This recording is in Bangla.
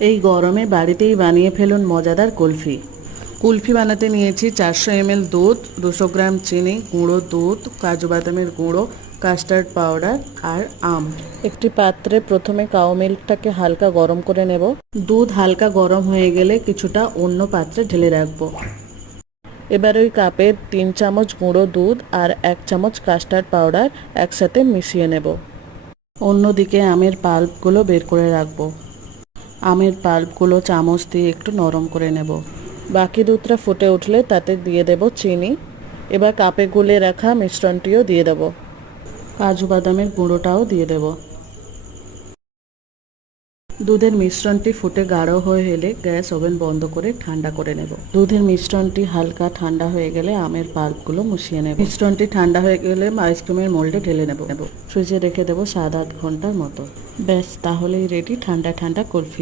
এই গরমে বাড়িতেই বানিয়ে ফেলুন মজাদার কুলফি। কুলফি বানাতে নিয়েছি 400 ml দুধ, 200 গ্রাম চিনি, গুঁড়ো দুধ, কাজু বাদামের গুঁড়ো, কাস্টার্ড পাউডার আর আম। একটি পাত্রে প্রথমে কাউ মিল্কটাকে হালকা গরম করে নেব। দুধ হালকা গরম হয়ে গেলে কিছুটা অন্য পাত্রে ঢেলে রাখবো। এবার ওই কাপে 3 চামচ গুঁড়ো দুধ আর 1 চামচ কাস্টার্ড পাউডার একসাথে মিশিয়ে নেব। অন্যদিকে আমের পাল্পগুলো বের করে রাখবো। আমের পাল্পগুলো চামচ দিয়ে একটু নরম করে নেব। বাকি দুধটা ফুটে উঠলে তাতে দিয়ে দেব চিনি। এবার কাপে গুলে রাখা মিশ্রণটিও দিয়ে দেব। কাজু বাদামের গুঁড়োটাও দিয়ে দেব। দুধের মিশ্রণটি ফুটে গাঢ় হয়ে এলে গ্যাস ওভেন বন্ধ করে ঠান্ডা করে নেব। দুধের মিশ্রণটি হালকা ঠান্ডা হয়ে গেলে আমের পাল্পগুলো মিশিয়ে নেব। মিশ্রণটি ঠান্ডা হয়ে গেলে আইসক্রিমের মোল্ডে ঢেলে নেব। ফ্রিজে রেখে দেবো 7-8 ঘন্টার মতো। ব্যাস, তাহলেই রেডি ঠান্ডা ঠান্ডা কুলফি।